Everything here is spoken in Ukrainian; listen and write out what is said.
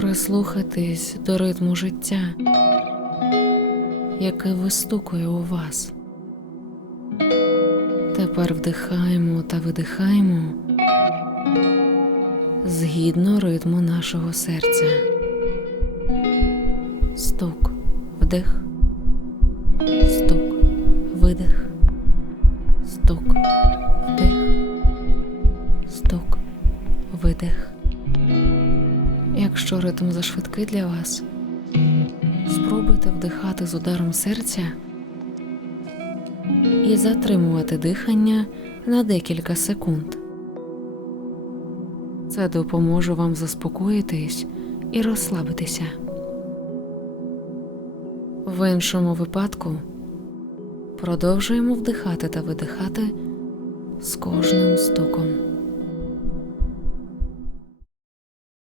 прислухатись до ритму життя, яке вистукує у вас. Тепер вдихаємо та видихаємо згідно ритму нашого серця. Стук, вдих, стук, видих, стук, вдих, стук, видих. Якщо ритм зашвидкий для вас, спробуйте вдихати з ударом серця і затримувати дихання на декілька секунд. Це допоможе вам заспокоїтись і розслабитися. В іншому випадку продовжуємо вдихати та видихати з кожним стуком.